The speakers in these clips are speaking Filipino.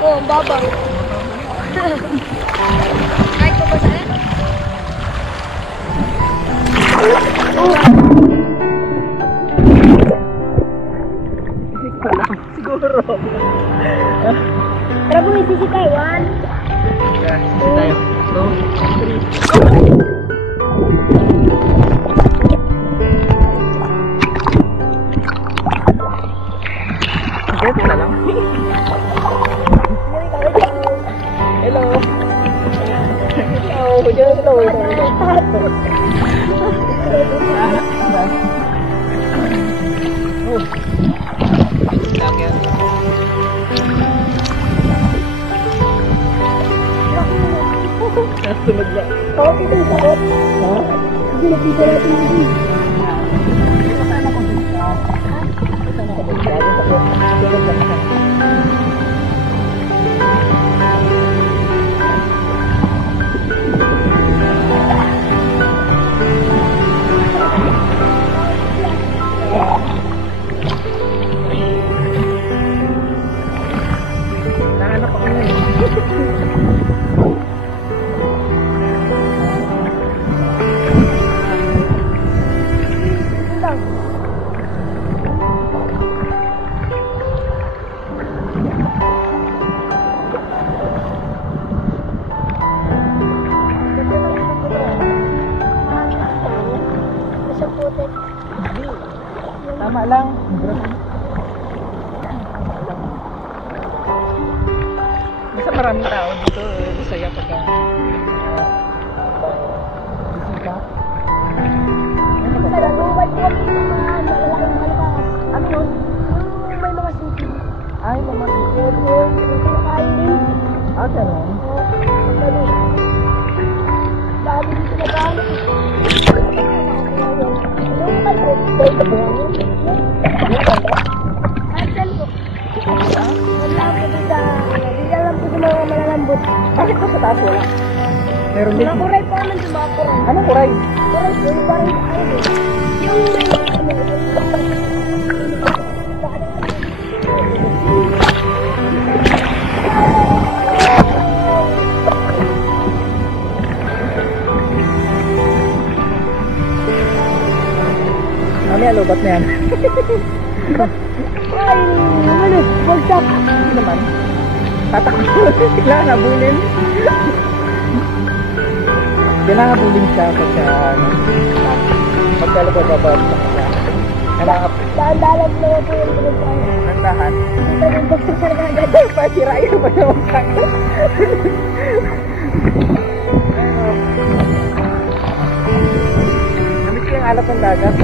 Oo, ang baba. Kahit pa ba sa'yo? Siguro. Tara po, isisi tayo. 1, Yeah, sige tayo. 2, 3. Sige, na lang. Hello. Hello. Sunod na. Oo, ito yung sakot. Ha? Hindi, nakita natin hindi. Saan ako bigla? Saan ako bigla? Sunod lang siya. Nahanap ako na Tama lang. Basta maraming tao dito. Masaya pagka bisita. Nalaluwal po kami sa mga malalaking malakas. Ano yun? Yung may mga city. Ay, naman. Yung kinakain. Ah, ganun. Madali. Dahil dito na gamit. Yung kalbet. Hansan po. Wala po doon sa... Hindi lang po sa mga malalambot. Bakit ko sa taas wala? Meron din. Mga kuray po naman sa mga kuray. Anong kuray? Kuray po, yung parang ano. Yung Ano yan, lobat na yan? ay, ano, bagsak. Hindi naman. Tatakbo. Kailangan habulin. Kailangan habulin siya pagka ano. Pagkalabag-abag. Kailangan Daan-dalag na po yung pinagkain. nandahan. Ito yung bagsak sa nagagad. Pasirain pa yung sakit. Namit ko yung alat ng dagat.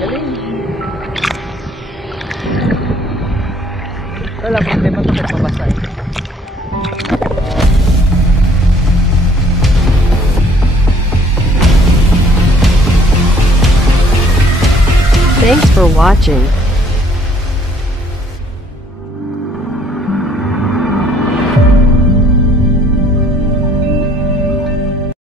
Galing. Wala, problema ito kahit mabasa eh. Thanks for watching.